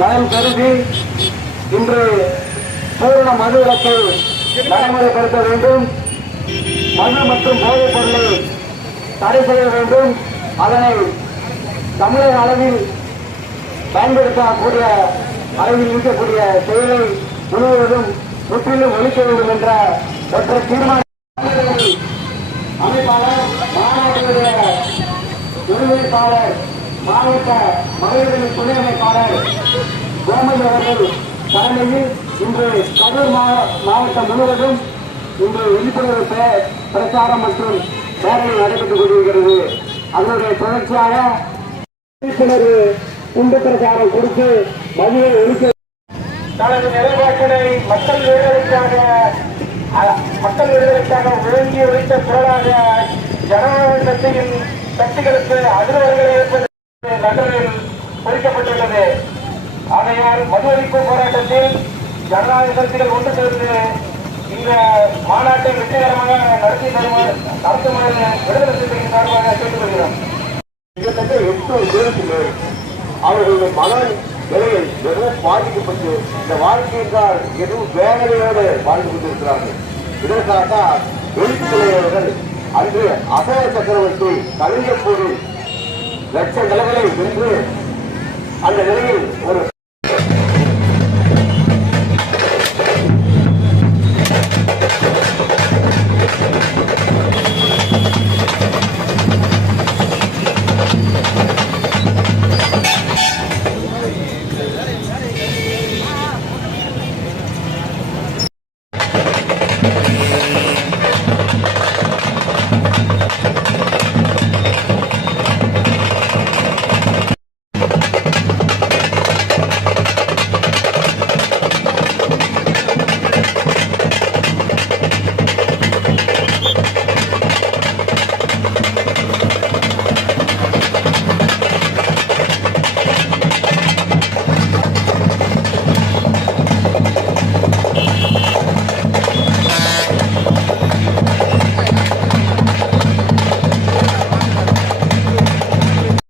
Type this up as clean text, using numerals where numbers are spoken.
நலன் கருதி இன்று பூரண மது விலக்கை நடைமுறைப்படுத்த வேண்டும். மது மற்றும் போதைப் பொருளை தடை செய்ய வேண்டும். அதனை தமிழக அளவில் பயன்படுத்தக்கூடிய அளவில் இருக்கக்கூடிய செயலை முழுவதும் முற்றிலும் ஒழிக்க வேண்டும் என்ற ஒற்றை தீர்மானம் அமைப்பாளர் மாநாட்டினுடைய ஒருங்கிணைப்பாளர் மாவட்ட மகளிர் துணை அமைப்பாளர் கோமதி அவர்கள் தலைமையில் இன்று கரூர் மாவட்டம் முழுவதும் இன்று விழிப்புணர்வு பிரச்சாரம் மற்றும் பேரணி நடைபெற்றுக் கொண்டிருக்கிறது. அதனுடைய தொடர்ச்சியாக விழிப்புணர்வு குண்டு பிரச்சாரம் கொடுத்து மதுவை ஒழிக்க தனது நிலைப்பாட்டினை மக்கள் விடுதலைக்காக ஒழுங்கி ஒழித்த குரலாக ஜனநாயக கட்சியின் சக்திகளுக்கு அதிர்வலைகளை ஏற்படுத்த நகரில் பொறிக்கப்பட்டுள்ளது. ஆகையால் மது ஒழிப்பு போராட்டத்தில் ஜனநாயக கட்சிகள் ஒன்று சேர்ந்து இந்த மாநாட்டை வெற்றிகரமாக நடத்துமாறு விடுதலை சிறுத்தைகளின் சார்பாக கேட்டுக்கொள்கிறோம். கிட்டத்தட்ட 8 பேருக்கு அவர்களுடைய மன நிலையில் மிகவும் பாதிக்கப்பட்டு இந்த வாழ்க்கைக்கால் எதுவும் வேதனையோடு வாழ்ந்து கொண்டிருக்கிறார்கள். இதற்காக எழுத்து தலைவர்கள் அன்று அசோக சக்கரவர்த்தி கலைஞர் போது லட்ச நிலங்களை வென்று அந்த நிலையில் ஒரு